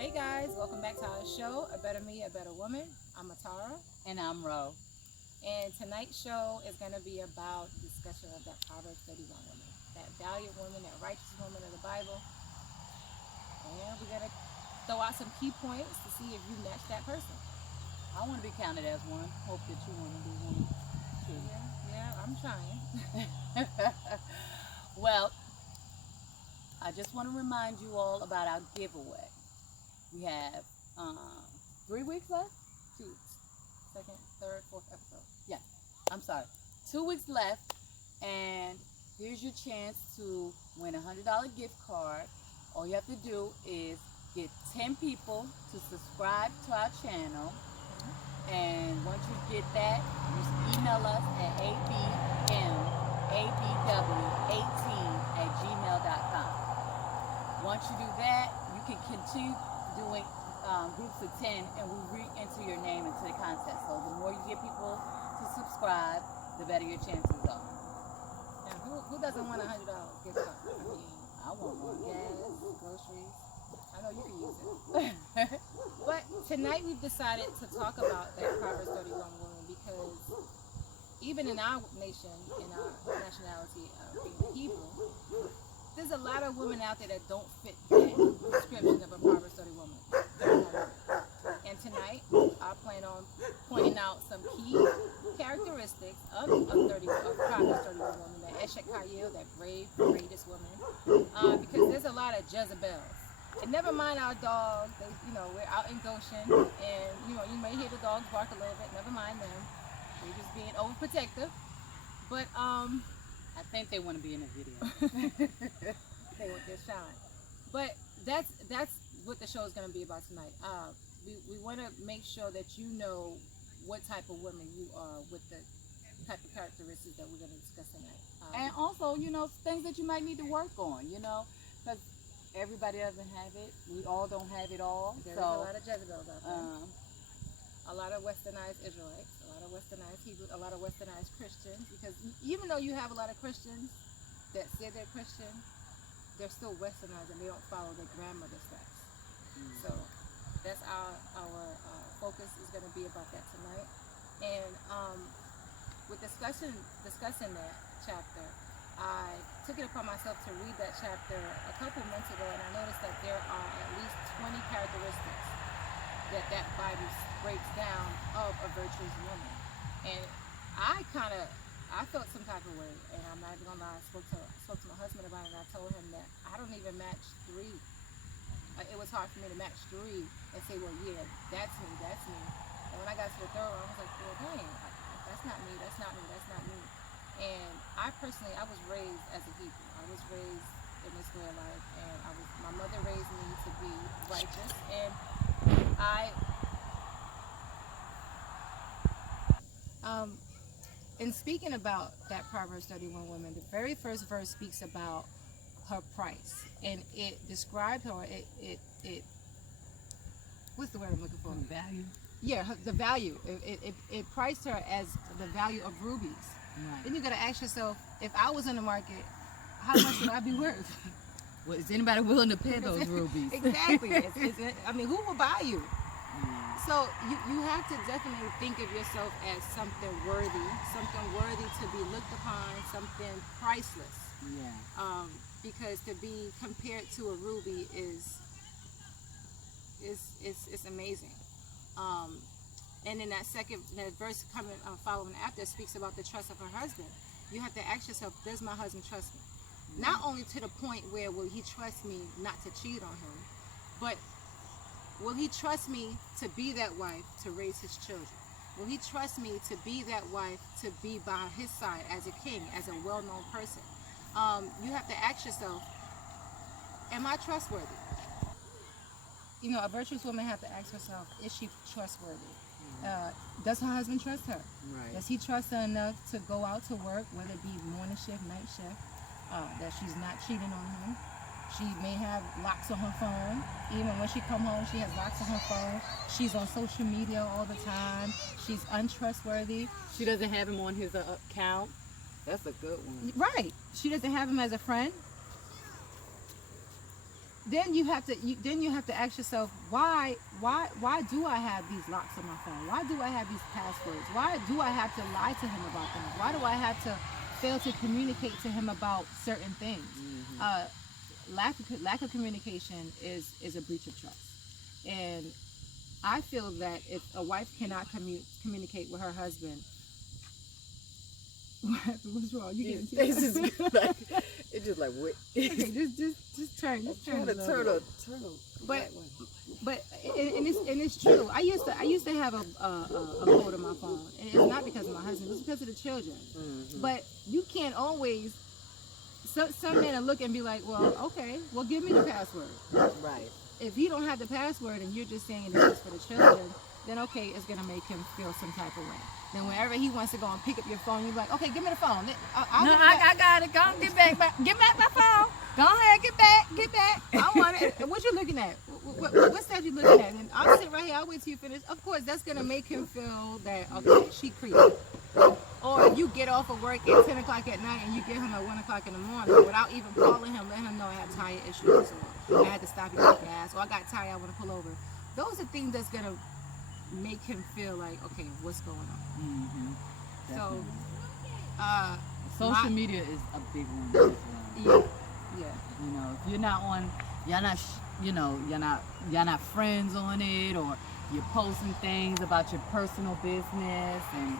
Hey guys, welcome back to our show, A Better Me, A Better Woman. I'm Atara, And I'm Ro. and tonight's show is going to be about discussion of that Proverbs 31 woman, that valiant woman, that righteous woman of the Bible. And we're going to throw out some key points to see if you match that person. I want to be counted as one. Hope that you want to be one too. Yeah, I'm trying. Well, I just want to remind you all about our giveaway. We have 3 weeks left. 2 weeks. Second, third, fourth episode. Yeah, I'm sorry. 2 weeks left, and here's your chance to win a $100 gift card. All you have to do is get 10 people to subscribe to our channel. And once you get that, just email us at abmabw18@gmail.com. Once you do that, you can continue doing groups of 10, and we re-enter your name into the contest. So the more you get people to subscribe, the better your chances are. Now, who doesn't want a $100 gift card? I mean, I want one. gas, groceries. I know you can use it. But tonight we've decided to talk about that Proverbs 31 woman because even in our nation, in our nationality of being Hebrew, there's a lot of women out there that don't fit that description of a Proverbs 31 woman. And tonight, I plan on pointing out some key characteristics of Proverbs 31 woman, that Eshet Kayil, that brave, courageous woman, because there's a lot of Jezebels. And never mind our dogs, we're out in Goshen, and you may hear the dogs bark a little bit. Never mind them; they're just being overprotective. But I think they want to be in a video. they want their shine. But that's what the show is going to be about tonight. We want to make sure that you know what type of woman you are with the type of characteristics that we're going to discuss tonight. And also, things that you might need to work on, because everybody doesn't have it. We all don't have it all. There's a lot of Jezebels out there. A lot of westernized Israelites, a lot of westernized Hebrew, a lot of westernized Christians. Because even though you have a lot of Christians that say they're Christian, they're still westernized and they don't follow their grandmother's steps. So that's our focus is going to be about that tonight. And with discussing that chapter, I took it upon myself to read that chapter a couple months ago, and I noticed that there are at least 20 characteristics that Bible breaks down of a virtuous woman. And I felt some type of way, and I'm not even gonna lie. I spoke to my husband about it, and I told him that I don't even match 3. It was hard for me to match 3 and say, well, yeah, that's me. And when I got to the third one, I was like, well, dang, that's not me. And I was raised as a Hebrew. I was raised in this way of life, and my mother raised me to be righteous, and in speaking about that Proverbs 31 woman, the very first verse speaks about her price, and it described her. It what's the word I'm looking for? Value. Yeah, the value. It priced her as the value of rubies. Right. Then you got to ask yourself, if I was in the market, how much would I be worth? Well, is anybody willing to pay those rubies? Exactly. Who will buy you? So you have to definitely think of yourself as something worthy to be looked upon, something priceless. Yeah. Because to be compared to a ruby is amazing. And in that verse following after speaks about the trust of her husband. You have to ask yourself, does my husband trust me? Not only to the point where will he trust me not to cheat on him, but will he trust me to be that wife to raise his children? Will he trust me to be that wife to be by his side as a king, as a well-known person? You have to ask yourself, am I trustworthy? A virtuous woman have to ask herself, is she trustworthy? Does her husband trust her? Right. Does he trust her enough to go out to work, whether it be morning shift, night shift, that she's not cheating on him? She may have locks on her phone. Even when she come home, she has locks on her phone. She's on social media all the time. She's untrustworthy. She doesn't have him on his account. That's a good one. Right. She doesn't have him as a friend. then you have to ask yourself, why do I have these locks on my phone? Why do I have these passwords? Why do I have to lie to him about things? Why do I have to fail to communicate to him about certain things? Lack of communication is a breach of trust. And I feel that if a wife cannot communicate with her husband, what's wrong? You getting it's just like what? Okay, just turn. Just turn. Turtle. But it's true. I used to have a code on my phone, and it's not because of my husband. It's because of the children. But you can't always. Some men will look and be like, well, okay, well, give me the password. Right. If he don't have the password and you're just saying this is for the children, then okay, it's gonna make him feel some type of way. Then whenever he wants to go and pick up your phone, you're like, okay, give me the phone. I got it. Go on, get back my phone. Go ahead, get back. I want it. What you looking at? What's that you looking at? And I'll sit right here. I'll wait till you finish. Of course, that's gonna make him feel that okay, she creepy. Or you get off of work at 10 o'clock at night and you get him at 1 o'clock in the morning without even calling him, letting him know I had tire issues or I had to stop to get gas or I got tired, I want to pull over. Those are things that's gonna make him feel like, okay, what's going on? So, social media is a big one as well. Yeah. You know, if you're not on, you're not friends on it, or you're posting things about your personal business, and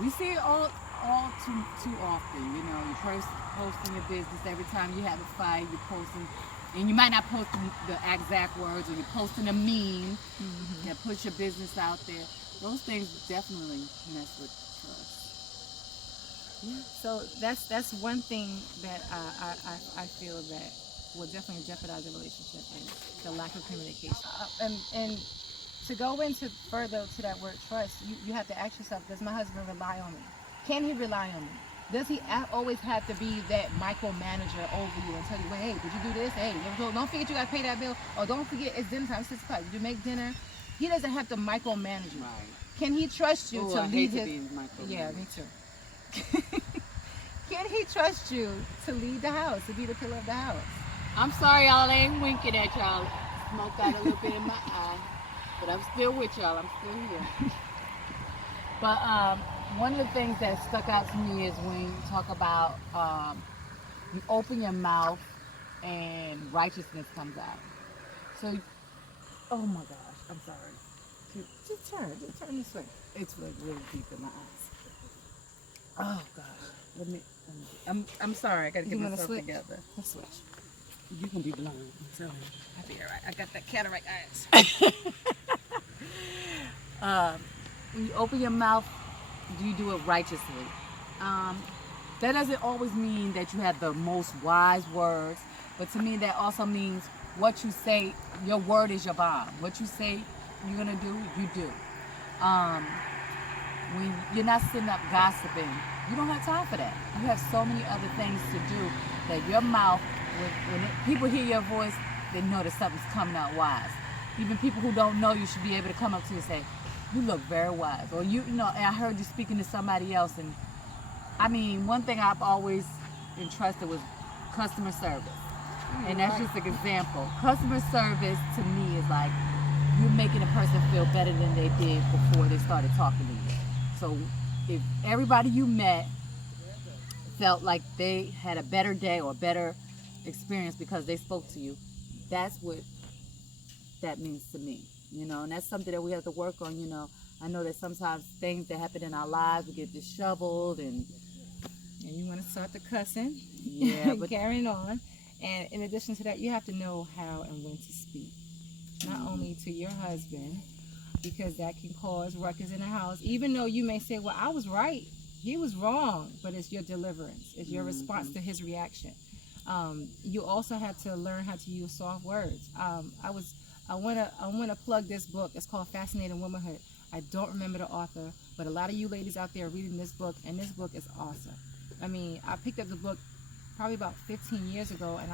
we see it all too often. You know, you're posting your business every time you have a fight. You're posting. And you might not post the exact words, or you're posting a meme that puts your business out there. Those things definitely mess with trust. Yeah. So that's one thing that I feel that will definitely jeopardize a relationship is the lack of communication. And to go into further to that word trust, you have to ask yourself: does my husband rely on me? Can he rely on me? Does he always have to be that micromanager over you and tell you, well, hey, did you do this? Hey, don't forget you got to pay that bill. Or don't forget it's dinner time, 6 o'clock. Did you make dinner? He doesn't have to micromanage you. Right. Can he trust you to lead his... Yeah, me too. Can he trust you to lead the house, to be the pillar of the house? I'm sorry, y'all. I ain't winking at y'all. Smoke got a little bit in my eye. But I'm still with y'all. I'm still here. But one of the things that stuck out to me is when you talk about you open your mouth and righteousness comes out. So, oh my gosh, I'm sorry. Just turn this way. It's like really deep in my eyes. Oh gosh, I'm sorry. I gotta get myself together. Let's switch. You can be blind. So I'll be alright. I got that cataract eyes. When you open your mouth, you do it righteously. That doesn't always mean that you have the most wise words, but to me that also means what you say, your word is your bond. What you say you're gonna do, you do. When you're not sitting up gossiping, you don't have time for that. You have so many other things to do that your mouth, when people hear your voice, they know that something's coming out wise. Even people who don't know you should be able to come up to you and say, you look very wise. Or you know, I heard you speaking to somebody else. And I mean, one thing I've always entrusted was customer service. And that's just an example. Customer service to me is like you're making a person feel better than they did before they started talking to you. So if everybody you met felt like they had a better day or a better experience because they spoke to you, that's what that means to me. You know, and that's something that we have to work on. You know, I know that sometimes things that happen in our lives, we get disheveled and you want to start the cussing, but carrying on. And in addition to that, you have to know how and when to speak, not only to your husband, because that can cause ruckus in the house. Even though you may say, well, I was right, he was wrong, but it's your deliverance, it's your response to his reaction. You also have to learn how to use soft words. I want to plug this book. It's called Fascinating Womanhood. I don't remember the author, but a lot of you ladies out there are reading this book, and this book is awesome. I mean, I picked up the book probably about 15 years ago, and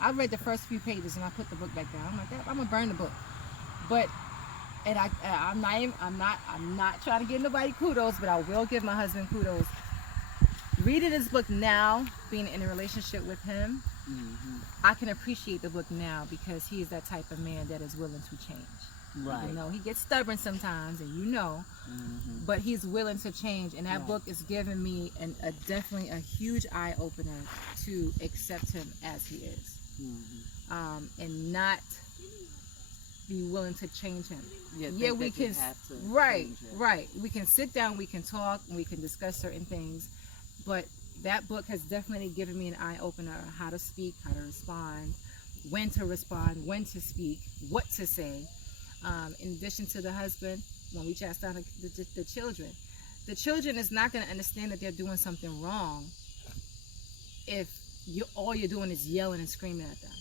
I read the first few pages and I put the book back down. I'm like, I'm gonna burn the book. But I'm not trying to give nobody kudos, but I will give my husband kudos. Reading this book now, being in a relationship with him, I can appreciate the book now because he is that type of man that is willing to change. Right. Even though he gets stubborn sometimes, and but he's willing to change. And that book is giving me definitely a huge eye opener to accept him as he is, and not be willing to change him. Yeah, we can. Right. We can sit down, we can talk, and we can discuss certain things, but that book has definitely given me an eye opener on how to speak, how to respond, when to speak, what to say. In addition to the husband, when we chastise the children is not going to understand that they're doing something wrong if all you're doing is yelling and screaming at them.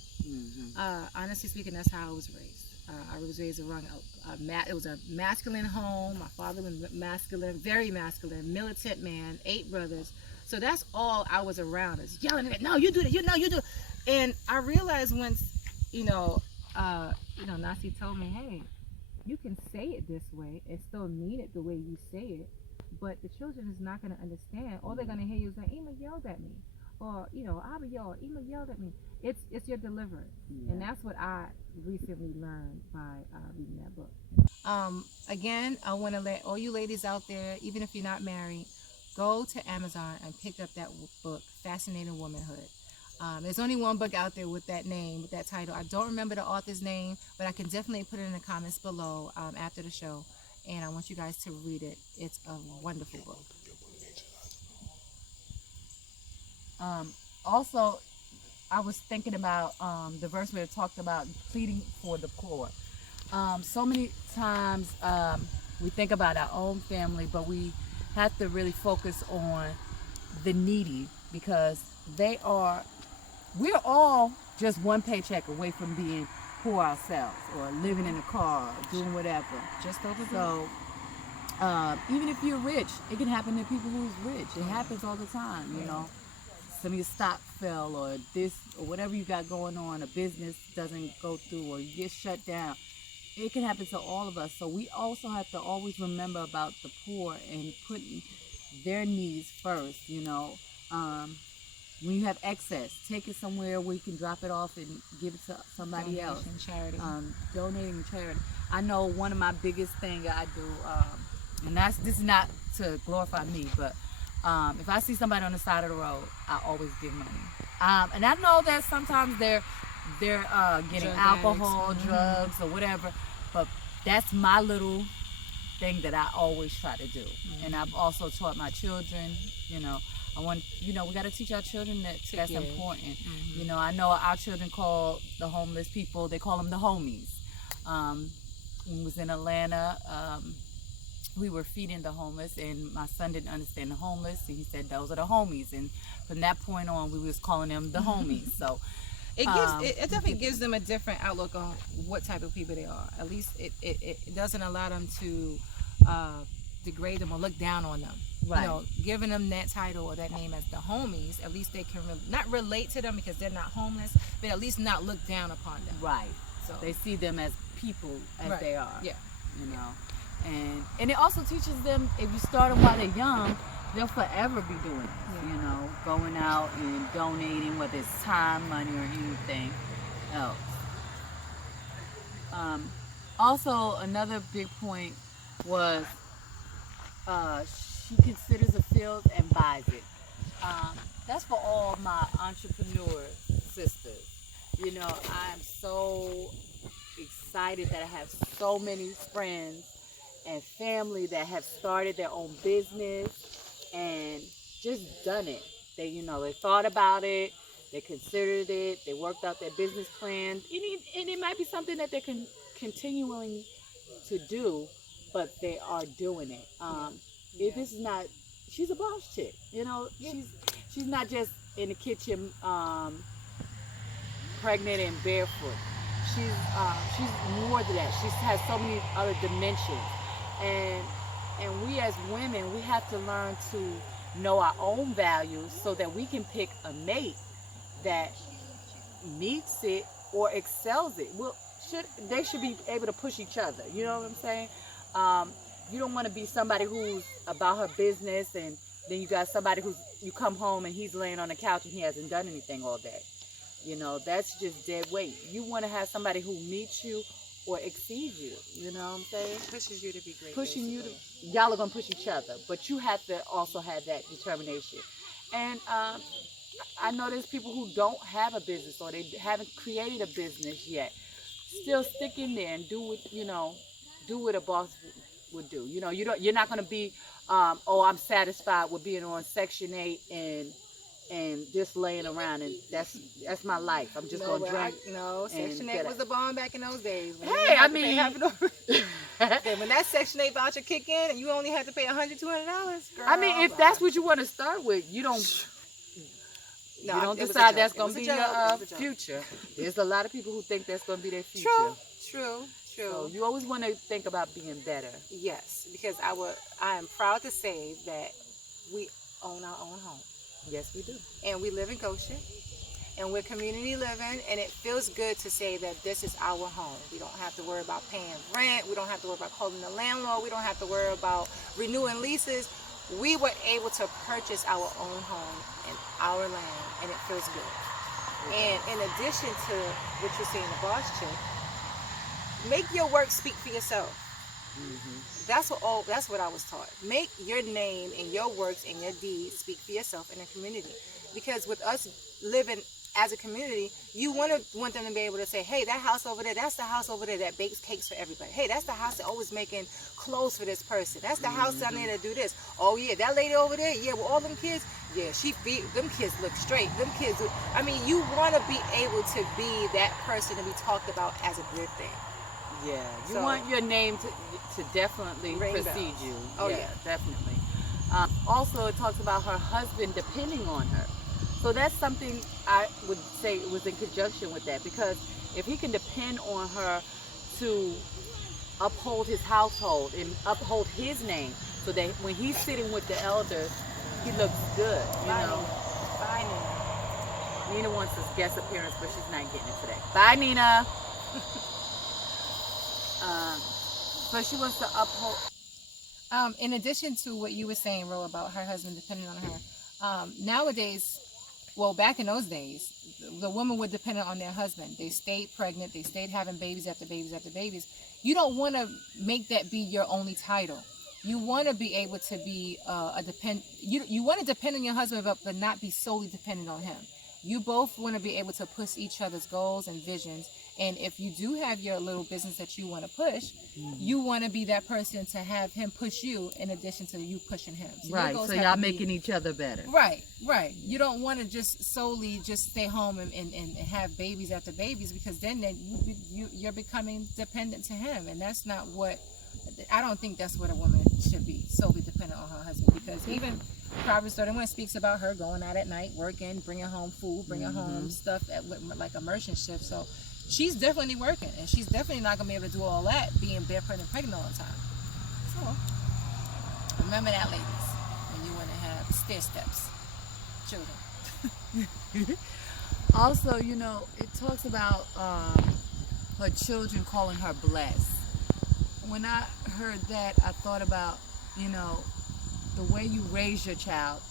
Honestly speaking, that's how I was raised. I was raised around it was a masculine home. My father was masculine, very masculine, militant man, 8 brothers. So that's all I was around, is yelling at, no, you do that, you do. And I realized once, Nasi told me, hey, you can say it this way and still mean it the way you say it, but the children is not going to understand. All they're going to hear you is like, Ema yelled at me, or Abba yelled, Ema yelled at me. It's your delivery, and that's what I recently learned by reading that book. Again, I want to let all you ladies out there, even if you're not married, go to Amazon and pick up that book, Fascinating Womanhood. There's only one book out there with that name, with that title. I don't remember the author's name, but I can definitely put it in the comments below after the show, and I want you guys to read it. It's a wonderful book. Also, I was thinking about the verse where it talked about pleading for the poor. So many times we think about our own family, but we have to really focus on the needy, because we're all just one paycheck away from being poor ourselves, or living in a car, or doing whatever. Just over so even if you're rich, it can happen to people who's rich. It happens all the time, you know. Some of your stock fell, or this, or whatever you got going on, a business doesn't go through, or you get shut down. It can happen to all of us. So we also have to always remember about the poor and putting their needs first, when you have excess, take it somewhere where you can drop it off and give it to somebody else. Charity. Donating charity. I know one of my biggest things I do, and this is not to glorify me, but if I see somebody on the side of the road, I always give money. And I know that sometimes they're getting alcohol, drugs, or whatever, but that's my little thing that I always try to do. And I've also taught my children, I want, we got to teach our children that's important. I know our children call the homeless people, they call them the homies. When we was in Atlanta, we were feeding the homeless, and my son didn't understand the homeless, and he said those are the homies, and from that point on we was calling them the homies. So it definitely gives them a different outlook on what type of people they are. At least it doesn't allow them to degrade them or look down on them. Right. Giving them that title or that name as the homies, at least they can not relate to them because they're not homeless, but at least not look down upon them. Right. So they see them as people as they are. Yeah. And it also teaches them, if you start them while they're young, they'll forever be doing this. Going out and donating, whether it's time, money, or anything else. Also, another big point was she considers a field and buys it. That's for all my entrepreneur sisters. I'm so excited that I have so many friends and family that have started their own business and just done it. They thought about it, they considered it, they worked out their business plans, and it might be something that they're continuing to do, but they are doing it. If this is not, she's a boss chick. She's not just in the kitchen, pregnant and barefoot. She's more than that. She has so many other dimensions, and we as women, we have to learn to know our own values so that we can pick a mate that meets it or excels it. They should be able to push each other. You know what I'm saying? You don't want to be somebody who's about her business, and then you got somebody you come home and he's laying on the couch and he hasn't done anything all day. You know, that's just dead weight. You want to have somebody who meets you or exceeds you. You know what I'm saying? Pushes you to be great. Pushing you basically. to, y'all are gonna push each other, but you have to also have that determination. And I know there's people who don't have a business or they haven't created a business yet. Still stick in there and do what do what a boss would do. You know, you're not gonna be, oh, I'm satisfied with being on Section 8 and just laying around and that's my life. I'm just gonna drink. No, Section 8 was the bomb back in those days. Hey, I mean, when that Section 8 voucher kick in and you only had to pay $100, $200, girl. I mean, if that's what you want to start with, you don't decide that's going to be your future. There's a lot of people who think that's going to be their future. True. So you always want to think about being better. Yes, because I am proud to say that we own our own home. Yes, we do. And we live in Goshen. And we're community living, and it feels good to say that this is our home. We don't have to worry about paying rent. We don't have to worry about calling the landlord. We don't have to worry about renewing leases. We were able to purchase our own home in our land, and it feels good. And in addition to what you're saying, the boss chick, make your work speak for yourself. Mm-hmm. That's what I was taught. Make your name and your works and your deeds speak for yourself in the community. Because with us living as a community, you want them to be able to say, hey, that house over there, that's the house over there that bakes cakes for everybody. Hey, that's the house that always making clothes for this person. That's the house down there that do this. Oh yeah, that lady over there, yeah, with all them kids, yeah, she feed them kids look straight. Them kids do. I mean, you want to be able to be that person to be talked about as a good thing. Yeah, you want your name to definitely precede you. Oh yeah, definitely. Also, it talks about her husband depending on her. So that's something I would say was in conjunction with that, because if he can depend on her to uphold his household and uphold his name, so that when he's sitting with the elders, he looks good, you know. Bye, Nina. Nina wants a guest appearance, but she's not getting it today. Bye, Nina. So she wants to uphold. In addition to what you were saying, Ro, about her husband depending on her, nowadays, well, back in those days, the women were dependent on their husband. They stayed pregnant. They stayed having babies after babies after babies. You don't want to make that be your only title. You want to be able to be You want to depend on your husband, but not be solely dependent on him. You both want to be able to push each other's goals and visions. And if you do have your little business that you want to push, you want to be that person to have him push you in addition to you pushing him. So right, so y'all making each other better. Right. You don't want to just solely just stay home and have babies after babies, because then you're becoming dependent to him. And that's not what, I don't think that's what a woman should be, solely dependent on her husband. Because even Proverbs 31 speaks about her going out at night, working, bringing home food, bringing home stuff like immersion shift. So she's definitely working, and she's definitely not going to be able to do all that being barefoot and pregnant all the time. So remember that, ladies, when you want to have stair steps, children. Also, you know, it talks about her children calling her blessed. When I heard that, I thought about, you know, the way you raise your child.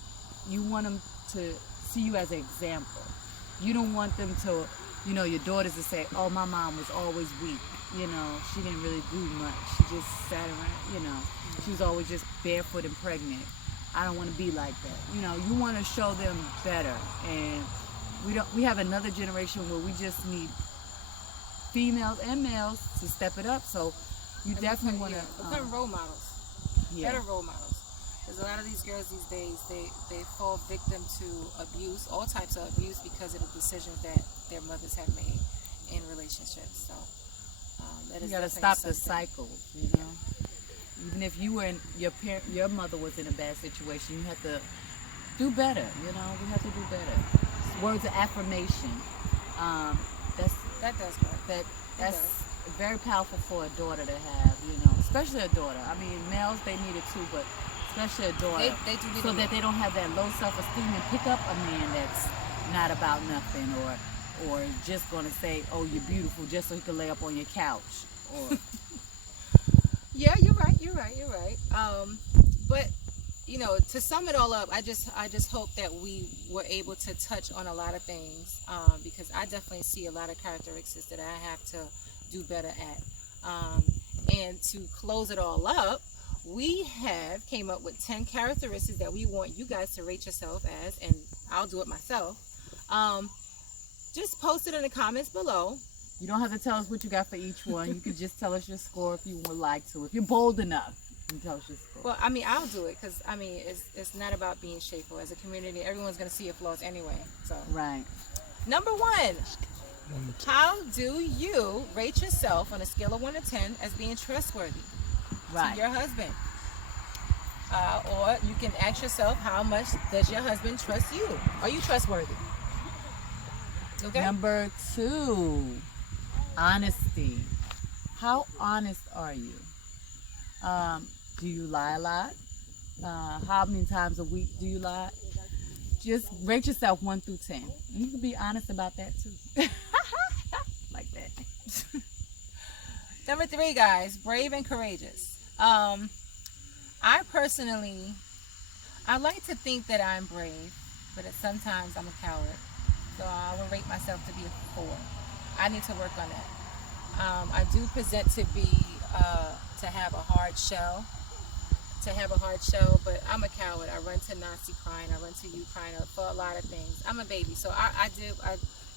You want them to see you as an example. You don't want them to, you know, your daughters to say, oh, my mom was always weak. You know, she didn't really do much. She just sat around, you know. She was always just barefoot and pregnant. I don't want to be like that. You know, you want to show them better. And we have another generation where we just need females and males to step it up. So you definitely want to become role models. Better role models. Because a lot of these girls these days, they fall victim to abuse, all types of abuse, because of the decisions that their mothers have made in relationships. So that is, you got to stop the cycle. You know, even if you were in your mother was in a bad situation, you have to do better. You know, we have to do better. Words of affirmation. That does work. That's very powerful for a daughter to have. You know, especially a daughter. I mean, males, they need it too, but especially a daughter, they do, so that they don't have that low self-esteem and pick up a man that's not about nothing, or just going to say, oh, you're beautiful, just so he can lay up on your couch. Or yeah, you're right. But to sum it all up, I just hope that we were able to touch on a lot of things, because I definitely see a lot of characteristics that I have to do better at. And to close it all up, we have came up with 10 characteristics that we want you guys to rate yourself as, and I'll do it myself. Just post it in the comments below. You don't have to tell us what you got for each one. You can just tell us your score if you would like to. If you're bold enough, you can tell us your score. Well, I'll do it because, it's not about being shameful. As a community, everyone's going to see your flaws anyway. So. Right. Number 1, how do you rate yourself on a scale of 1 to 10 as being trustworthy to your husband? Or you can ask yourself, how much does your husband trust you? Are you trustworthy? Okay. Number 2, honesty. How honest are you? Do you lie a lot? How many times a week do you lie? Just rate yourself 1 through 10. You can be honest about that too. Like that. Number 3, guys, brave and courageous. I personally, I like to think that I'm brave, but sometimes I'm a coward. So I would rate myself to be a 4. I need to work on that. I do present to be, to have a hard shell. But I'm a coward. I run to Nazi crying. I run to you crying for a lot of things. I'm a baby. So I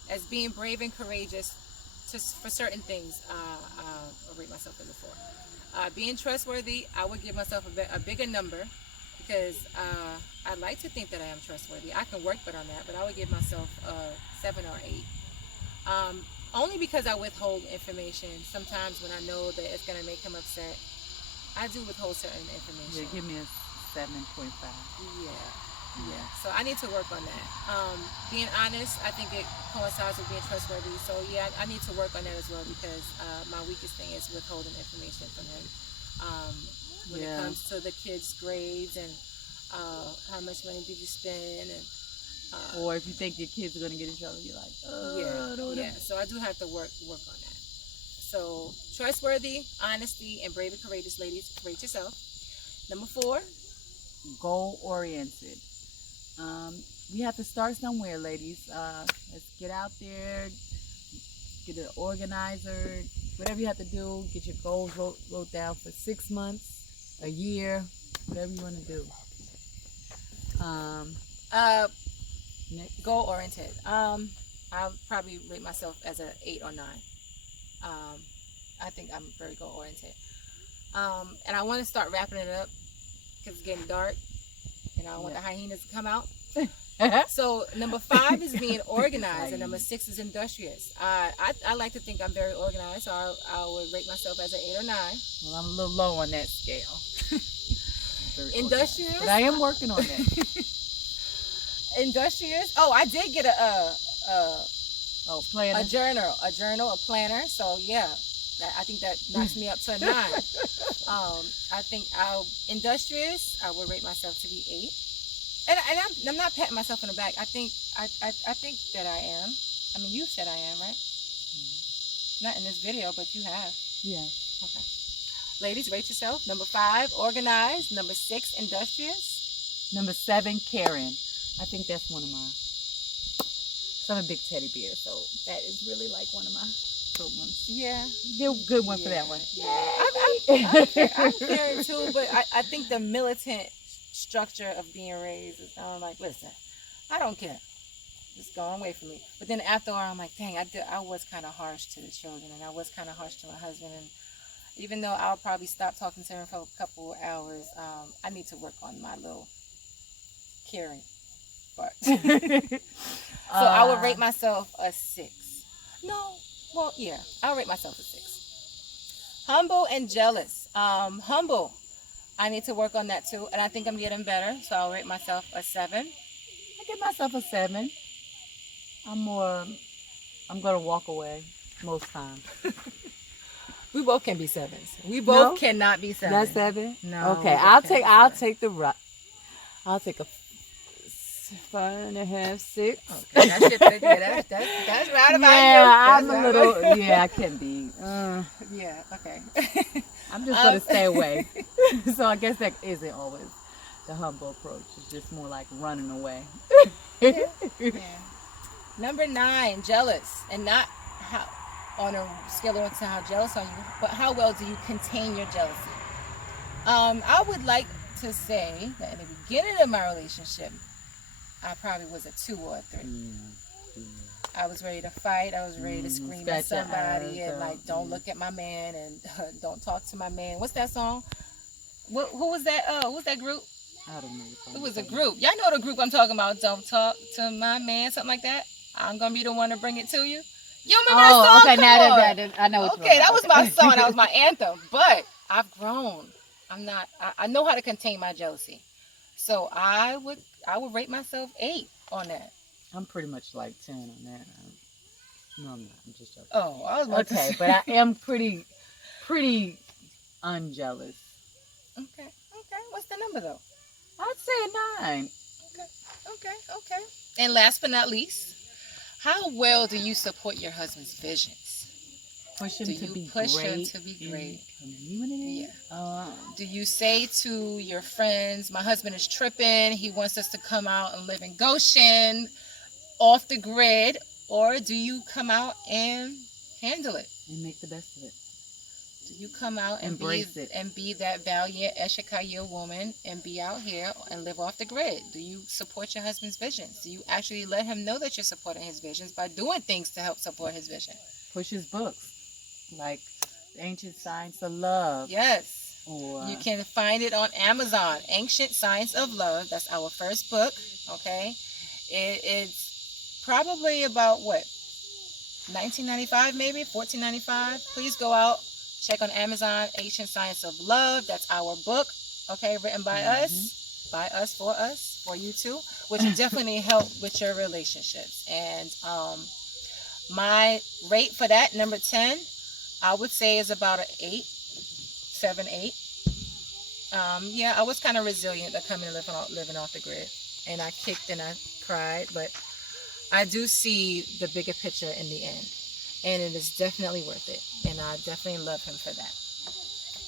as being brave and courageous for certain things, I rate myself as a 4. Being trustworthy, I would give myself a bigger number, because I like to think that I am trustworthy. I can work better on that, but I would give myself a 7 or 8. Only because I withhold information. Sometimes when I know that it's going to make him upset, I do withhold certain information. Yeah, give me a 7.5. Yeah. So I need to work on that. Being honest, I think it coincides with being trustworthy. So yeah, I need to work on that as well, because my weakest thing is withholding information from him. When it comes to the kids' grades and how much money did you spend, and or if you think your kids are going to get in trouble, you're like, yeah. So I do have to work on that. So trustworthy, honesty, and brave and courageous, ladies. Rate yourself. Number 4, goal oriented. We have to start somewhere, ladies. Let's get out there, get an organizer, whatever you have to do. Get your goals wrote down for 6 months, a year, whatever you want to do. Next. Goal oriented. I'll probably rate myself as an 8 or 9. I think I'm very goal oriented. And I want to start wrapping it up because it's getting dark, and I don't want the hyenas to come out. So number 5 is being organized, and number 6 is industrious. I like to think I'm very organized, so I would rate myself as an 8 or 9. Well, I'm a little low on that scale. Industrious, but I am working on that. Industrious. Oh, I did get planner. a journal, a planner. So yeah, I think that knocks me up to a 9. I think industrious, I would rate myself to be 8. And I'm not patting myself on the back. I think that I am. I mean, you said I am, right? Not in this video, but you have. Yeah. Okay. Ladies, rate yourself. Number 5, organized. Number 6, industrious. Number 7, caring. I think that's one of mine. So I'm a big teddy bear, so that is really like one of my good ones. Yeah. Good one for that one. Yeah. I'm caring too, but I think the militant structure of being raised is, I'm like, listen, I don't care. Just go away from me. But then after all, I'm like, dang, I was kind of harsh to the children, and I was kind of harsh to my husband. And even though I'll probably stop talking to him for a couple of hours, I need to work on my little caring part. So I would rate myself a 6. I'll rate myself a 6. Humble and jealous. Humble, I need to work on that too, and I think I'm getting better, so I'll rate myself a 7. I give myself a 7. I'm gonna walk away most times. We both can be 7s. We both cannot be 7s. That's 7? No. Okay, I'll take a 5.5, 6. Okay, that's right about you. I'm a little. Yeah, I can be. Yeah. Okay. I'm just gonna stay away. So I guess that isn't always the humble approach. It's just more like running away. Yeah. Number 9, jealous, and not how on a scale of to how jealous are you, but how well do you contain your jealousy? I would like to say that in the beginning of my relationship, I probably was a 2 or a 3. I was ready to fight. I was ready to scream at somebody and like, don't look at my man and don't talk to my man. What's that song? Who was that? Who's that group? I don't know. It was a group. Y'all know the group I'm talking about. Don't talk to my man, something like that. I'm gonna be the one to bring it to you. You remember that song? Okay, Come now on. that I know. Okay, that was my song. That was my anthem. But I've grown. I'm not. I know how to contain my jealousy. So I would rate myself 8 on that. I'm pretty much like 10 on that. No, I'm not. I'm just joking. Oh, I was about to say. But I am pretty unjealous. Okay. What's the number though? I'd say a 9. Okay. And last but not least, how well do you support your husband's visions? Push him Do to you be push great him to be great? Community. Yeah. Do you say to your friends, my husband is tripping, he wants us to come out and live in Goshen, off the grid, or do you come out and handle it? And make the best of it. Do you come out and be that valiant Eshakaya woman and be out here and live off the grid? Do you support your husband's visions? Do you actually let him know that you're supporting his visions by doing things to help support his vision? Push his books, like Ancient Science of Love. Yes. Or you can find it on Amazon. Ancient Science of Love. That's our first book. Okay. It's probably about what? $19.95 maybe? $14.95. Please go out. Check on Amazon, Ancient Science of Love. That's our book, okay, written by us, for you too, which will definitely help with your relationships. And my rate for that, number 10, I would say is about an 8, 7, 8. Yeah, I was kind of resilient to coming and living off the grid, and I kicked and I cried, but I do see the bigger picture in the end. And it is definitely worth it. And I definitely love him for that.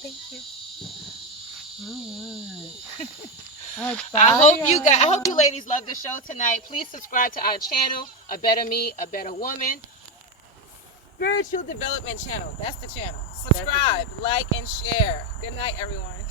Thank you. All right. I hope you ladies love the show tonight. Please subscribe to our channel, A Better Me, A Better Woman. Spiritual Development Channel. That's the channel. Subscribe, like, and share. Good night, everyone.